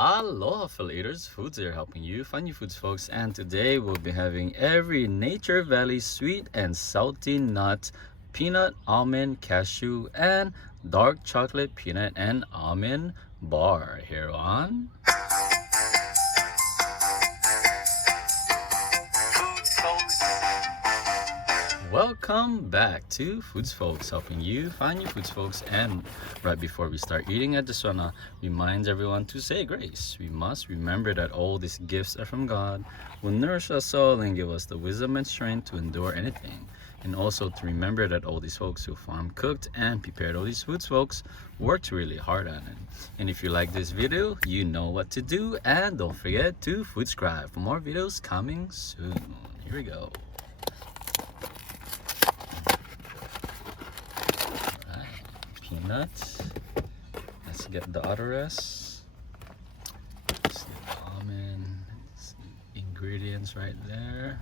Aloha fellow eaters, Foodz here helping you find your foods folks, and today we'll be having every Nature Valley sweet and salty nut, peanut, almond, cashew, and dark chocolate peanut and almond bar here on Welcome back to Foodz Folks, helping you find your foods folks. And right before we start eating, I just wanna remind everyone to say grace. We must remember that all these gifts are from God, will nourish us all and give us the wisdom and strength to endure anything. And also to remember that all these folks who farm, cooked, and prepared all these foods folks worked really hard on it. And if you like this video, you know what to do, and don't forget to subscribe for more videos coming soon. Here we go. Peanuts. Let's get the other rest. See the almond ingredients right there.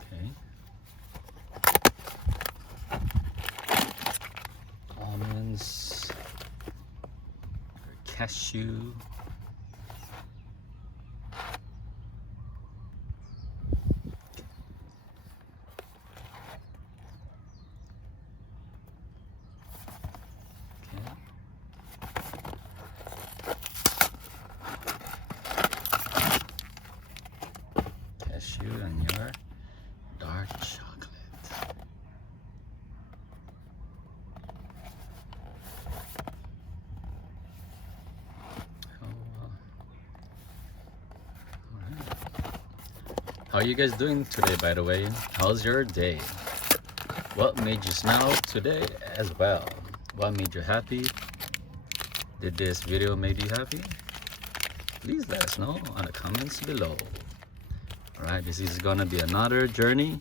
Okay. Almonds. Cashew. Cashew and your dark chocolate. How are you guys doing today, by the way? How's your day? What made you smile today as well? What made you happy? Did this video make you happy? Please let us know on the comments below. Alright, this is gonna be another journey,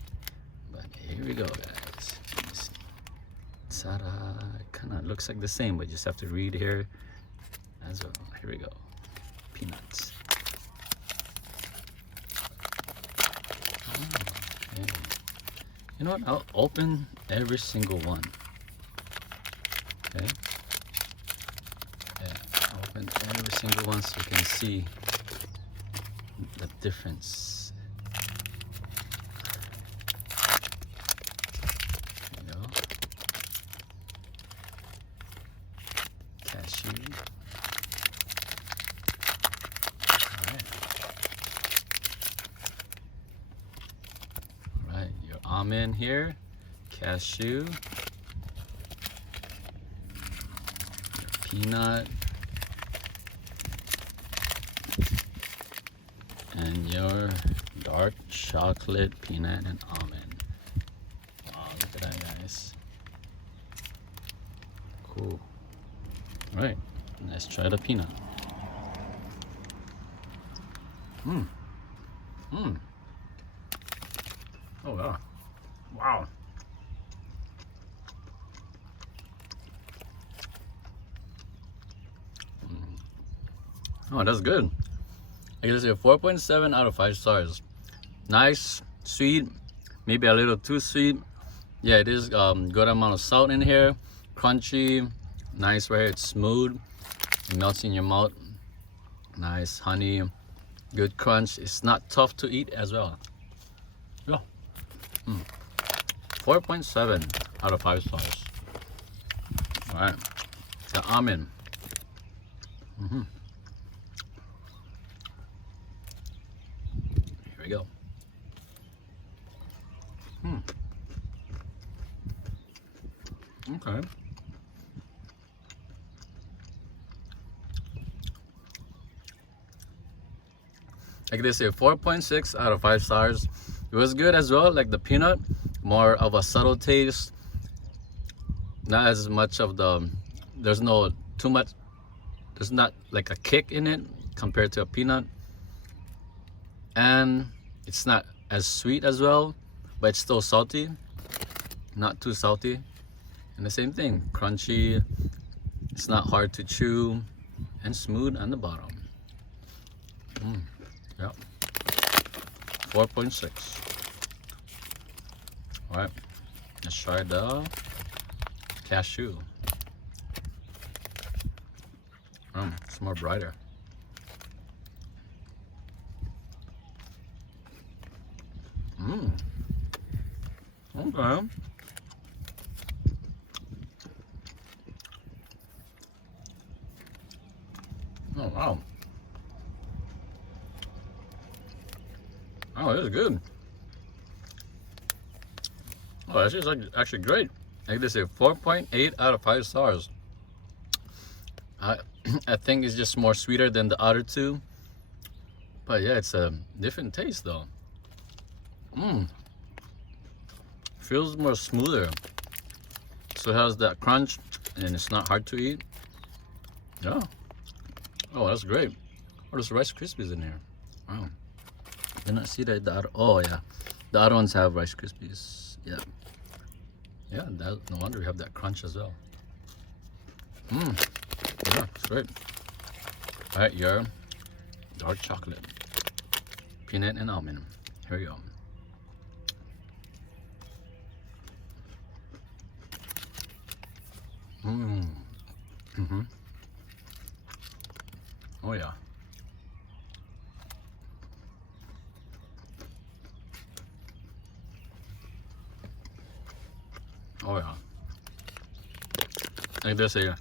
but here we go, guys. Let me see. Ta-da! Kinda looks like the same, but you just have to read here as well. Here we go. Peanuts. Okay. You know what? I'll open every single one. Okay? Yeah, open every single one so you can see the difference. Cashew. All right, your almond here, cashew, your peanut, and your dark chocolate peanut and almond. Wow, look at that, guys. Cool. All right, let's try the peanut. Oh yeah. Wow. Oh, that's good. I guess a 4.7 out of 5 stars. Nice, sweet, maybe a little too sweet. Yeah, it is good amount of salt in here. Crunchy. Nice right here, it's smooth, it melts in your mouth. Nice honey, good crunch. It's not tough to eat as well. Yeah. 4.7 out of 5 stars. All right, the almond. Here we go. Okay. Like they say, 4.6 out of 5 stars. It was good as well, like the peanut, more of a subtle taste. Not as much of the, there's no too much, there's not like a kick in it compared to a peanut. And it's not as sweet as well, but it's still salty, not too salty. And the same thing, crunchy, it's not hard to chew, and smooth on the bottom. Yeah. 4.6. All right. Let's try the cashew. It's more brighter. Okay. Oh wow. Oh, this is good. Oh, this is actually great. Like they say, 4.8 out of 5 stars. I think it's just more sweeter than the other two. But yeah, it's a different taste though. Feels more smoother. So it has that crunch and it's not hard to eat. Yeah. Oh, that's great. Oh, there's Rice Krispies in here. Wow. Did not see that the other, oh yeah. The other ones have Rice Krispies. Yeah. Yeah, no wonder we have that crunch as well. Yeah, it's great. Alright, your dark chocolate. Peanut and almond. Here we go. Oh yeah. Oh yeah. Like this here.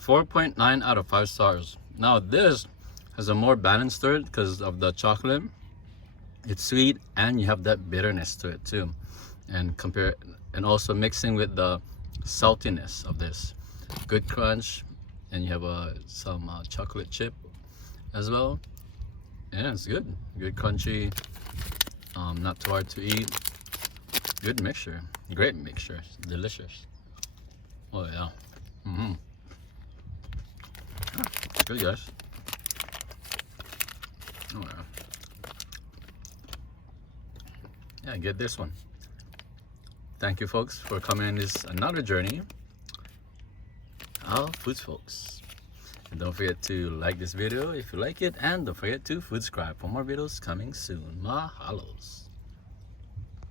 4.9 out of 5 stars. Now this has a more balance to it because of the chocolate. It's sweet and you have that bitterness to it too. And also mixing with the saltiness of this. Good crunch, and you have some chocolate chip as well. Yeah, it's good. Good crunchy, not too hard to eat. Good mixture. Great mixture. Delicious. Oh yeah. Good guys. Oh yeah. Yeah, get this one. Thank you folks for coming in this another journey of FoodzFolkz. And don't forget to like this video if you like it, and don't forget to subscribe for more videos coming soon. Mahalos.